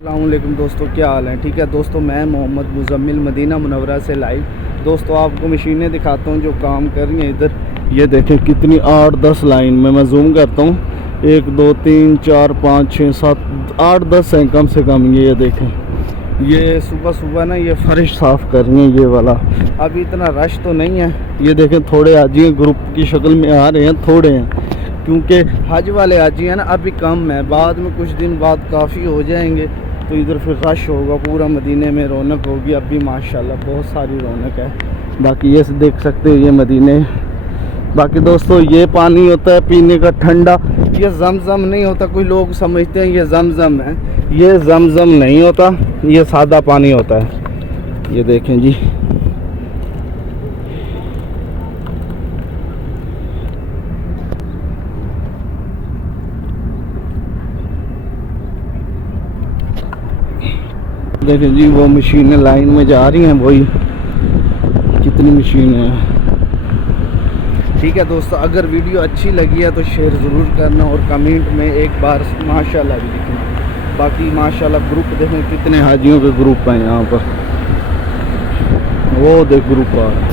अस्सलामुअलैकुम दोस्तों, क्या हाल है? ठीक है दोस्तों, मैं मोहम्मद मुज़म्मिल मदीना मुनव्वरा से लाइव। दोस्तों आपको मशीनें दिखाता हूं जो काम कर रही हैं इधर। ये देखें कितनी 8-10 लाइन में मैं जूम करता हूं। 1 2 3 4 5 6 7 8-10 हैं कम से कम। ये देखें, ये सुबह सुबह ना ये फर्श साफ़ कर रही हैं ये वाला। अभी इतना रश तो नहीं है। ये देखें थोड़े हाजी हैं, ग्रुप की शक्ल में आ रहे हैं, थोड़े हैं क्योंकि हज वाले हाजी हैं ना, अभी कम है। बाद में कुछ दिन बाद काफ़ी हो जाएंगे तो इधर फिर रश होगा, पूरा मदीने में रौनक होगी। अभी माशाल्लाह बहुत सारी रौनक है। बाकी ये देख सकते हो ये मदीने। बाकी दोस्तों ये पानी होता है पीने का ठंडा, ये जमजम नहीं होता। कोई लोग समझते हैं ये जमजम है, ये जमजम नहीं होता, ये सादा पानी होता है। ये देखें जी, देखें जी वो मशीनें लाइन में जा रही हैं, वही कितनी मशीनें हैं। ठीक है दोस्तों, अगर वीडियो अच्छी लगी है तो शेयर ज़रूर करना और कमेंट में एक बार माशाल्लाह भी लिखना। बाकी माशाल्लाह ग्रुप देखें कितने हाजियों के ग्रुप हैं यहाँ पर, वो देख ग्रुप आ रहा है।